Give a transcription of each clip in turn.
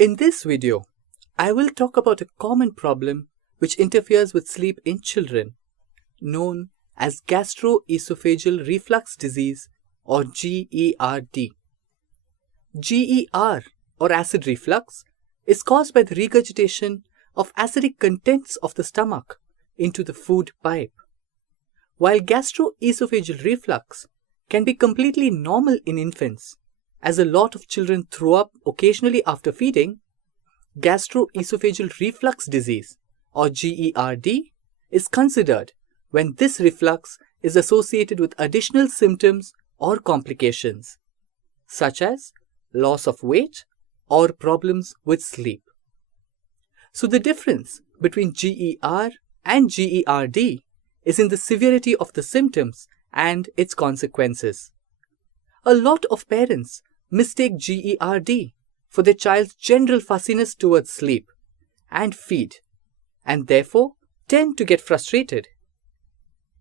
In this video, I will talk about a common problem which interferes with sleep in children, known as gastroesophageal reflux disease or GERD. GER or acid reflux is caused by the regurgitation of acidic contents of the stomach into the food pipe. While gastroesophageal reflux can be completely normal in infants, as a lot of children throw up occasionally after feeding, gastroesophageal reflux disease or GERD is considered when this reflux is associated with additional symptoms or complications, such as loss of weight or problems with sleep. So the difference between GER and GERD is in the severity of the symptoms and its consequences. A lot of parents mistake GERD for their child's general fussiness towards sleep and feed, and therefore tend to get frustrated.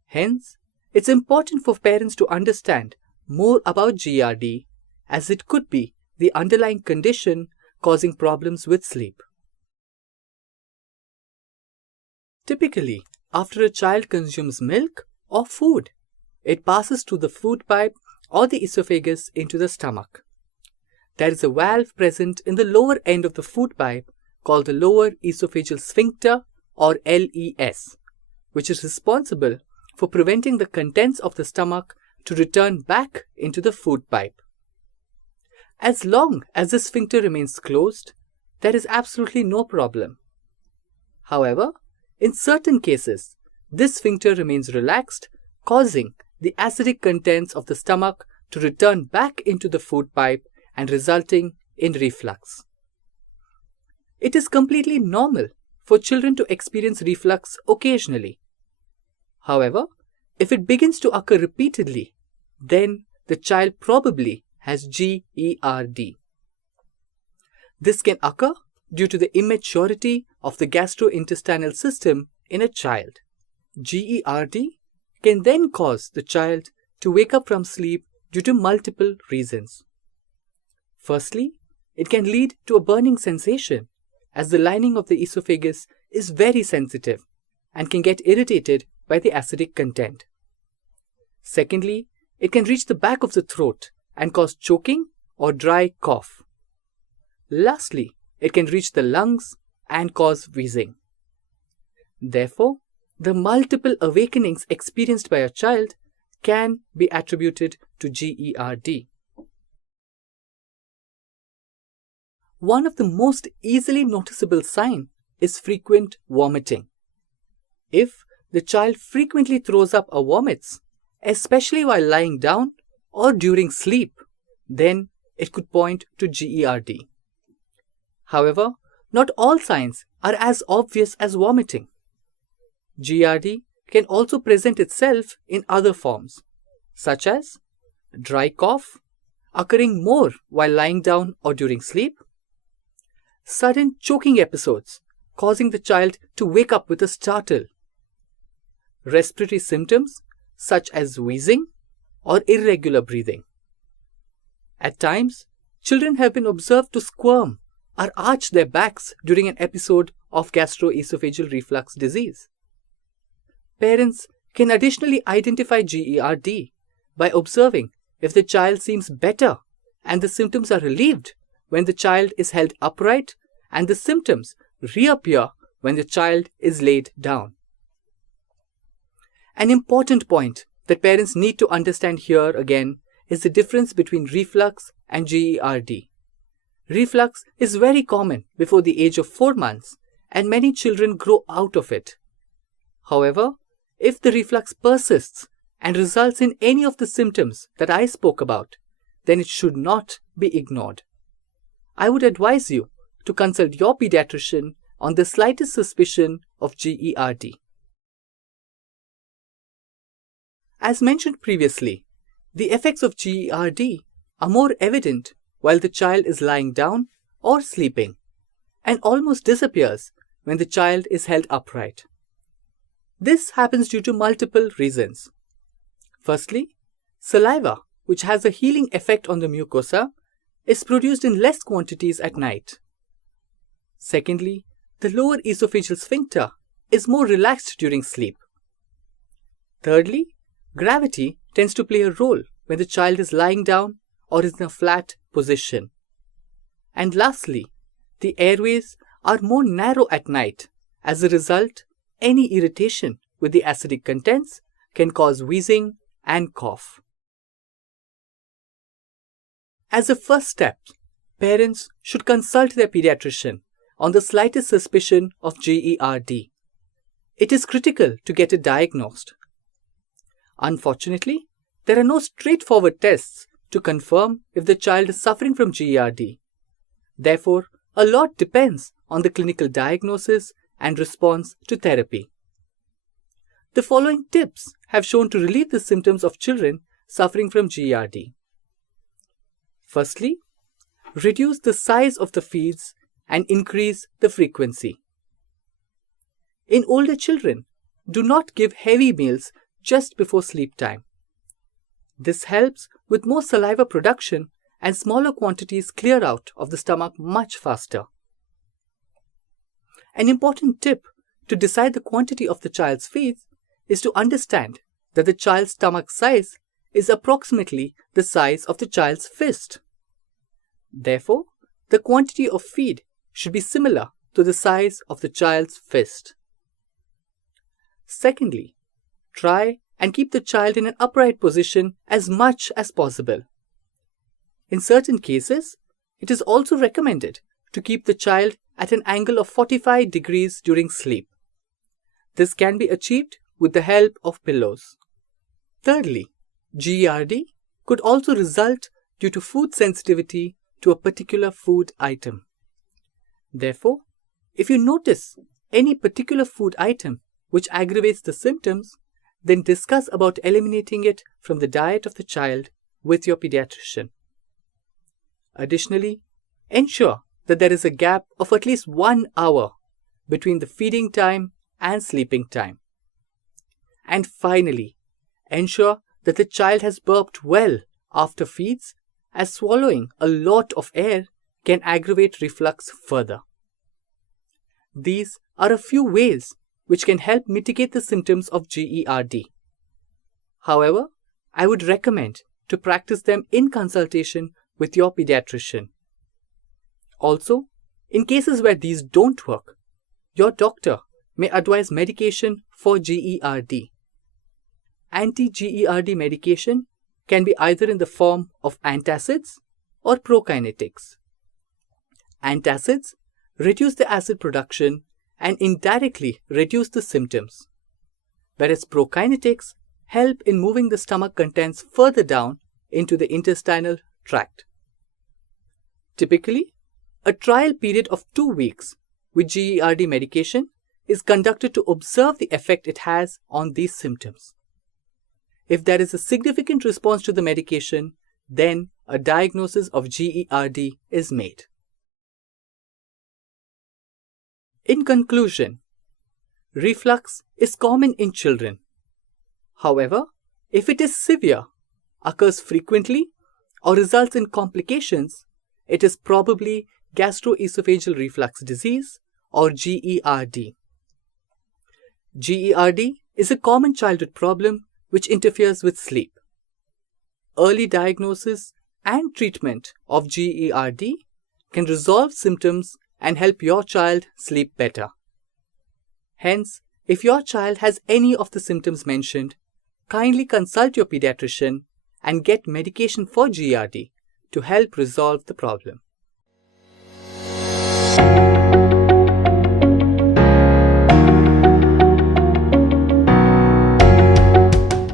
Hence, it's important for parents to understand more about GERD, as it could be the underlying condition causing problems with sleep. Typically, after a child consumes milk or food, it passes through the food pipe or the esophagus into the stomach. There is a valve present in the lower end of the food pipe called the lower esophageal sphincter or LES, which is responsible for preventing the contents of the stomach to return back into the food pipe. As long as the sphincter remains closed, there is absolutely no problem. However, in certain cases, this sphincter remains relaxed, causing the acidic contents of the stomach to return back into the food pipe and resulting in reflux. It is completely normal for children to experience reflux occasionally. However, if it begins to occur repeatedly, then the child probably has GERD. This can occur due to the immaturity of the gastrointestinal system in a child. GERD can then cause the child to wake up from sleep due to multiple reasons. Firstly, it can lead to a burning sensation, as the lining of the esophagus is very sensitive and can get irritated by the acidic content. Secondly, it can reach the back of the throat and cause choking or dry cough. Lastly, it can reach the lungs and cause wheezing. Therefore, the multiple awakenings experienced by a child can be attributed to GERD. One of the most easily noticeable signs is frequent vomiting. If the child frequently throws up or vomits, especially while lying down or during sleep, then it could point to GERD. However, not all signs are as obvious as vomiting. GERD can also present itself in other forms, such as dry cough, occurring more while lying down or during sleep, sudden choking episodes causing the child to wake up with a startle, respiratory symptoms such as wheezing or irregular breathing. At times, children have been observed to squirm or arch their backs during an episode of gastroesophageal reflux disease. Parents can additionally identify GERD by observing if the child seems better and the symptoms are relieved when the child is held upright and the symptoms reappear when the child is laid down. An important point that parents need to understand here again is the difference between reflux and GERD. Reflux is very common before the age of 4 months, and many children grow out of it. However, if the reflux persists and results in any of the symptoms that I spoke about, then it should not be ignored. I would advise you to consult your pediatrician on the slightest suspicion of GERD. As mentioned previously, the effects of GERD are more evident while the child is lying down or sleeping, and almost disappears when the child is held upright. This happens due to multiple reasons. Firstly, saliva, which has a healing effect on the mucosa, is produced in less quantities at night. Secondly, the lower esophageal sphincter is more relaxed during sleep. Thirdly, gravity tends to play a role when the child is lying down or is in a flat position. And lastly, the airways are more narrow at night. As a result, any irritation with the acidic contents can cause wheezing and cough. As a first step, parents should consult their pediatrician on the slightest suspicion of GERD. It is critical to get it diagnosed. Unfortunately, there are no straightforward tests to confirm if the child is suffering from GERD. Therefore, a lot depends on the clinical diagnosis and response to therapy. The following tips have shown to relieve the symptoms of children suffering from GERD. Firstly, reduce the size of the feeds and increase the frequency. In older children, do not give heavy meals just before sleep time. This helps with more saliva production and smaller quantities clear out of the stomach much faster. An important tip to decide the quantity of the child's feeds is to understand that the child's stomach size is approximately the size of the child's fist. Therefore, the quantity of feed should be similar to the size of the child's fist. Secondly, try and keep the child in an upright position as much as possible. In certain cases, it is also recommended to keep the child at an angle of 45 degrees during sleep. This can be achieved with the help of pillows. Thirdly, GERD could also result due to food sensitivity to a particular food item. Therefore, if you notice any particular food item which aggravates the symptoms, then discuss about eliminating it from the diet of the child with your pediatrician. Additionally, ensure that there is a gap of at least 1 hour between the feeding time and sleeping time. And finally, ensure that the child has burped well after feeds, as swallowing a lot of air can aggravate reflux further. These are a few ways which can help mitigate the symptoms of GERD. However, I would recommend to practice them in consultation with your pediatrician. Also, in cases where these don't work, your doctor may advise medication for GERD. Anti-GERD medication can be either in the form of antacids or prokinetics. Antacids reduce the acid production and indirectly reduce the symptoms, whereas prokinetics help in moving the stomach contents further down into the intestinal tract. Typically, a trial period of 2 weeks with GERD medication is conducted to observe the effect it has on these symptoms. If there is a significant response to the medication, then a diagnosis of GERD is made. In conclusion, reflux is common in children. However, if it is severe, occurs frequently, or results in complications, it is probably gastroesophageal reflux disease or GERD. GERD is a common childhood problem which interferes with sleep. Early diagnosis and treatment of GERD can resolve symptoms and help your child sleep better. Hence, if your child has any of the symptoms mentioned, kindly consult your pediatrician and get medication for GERD to help resolve the problem.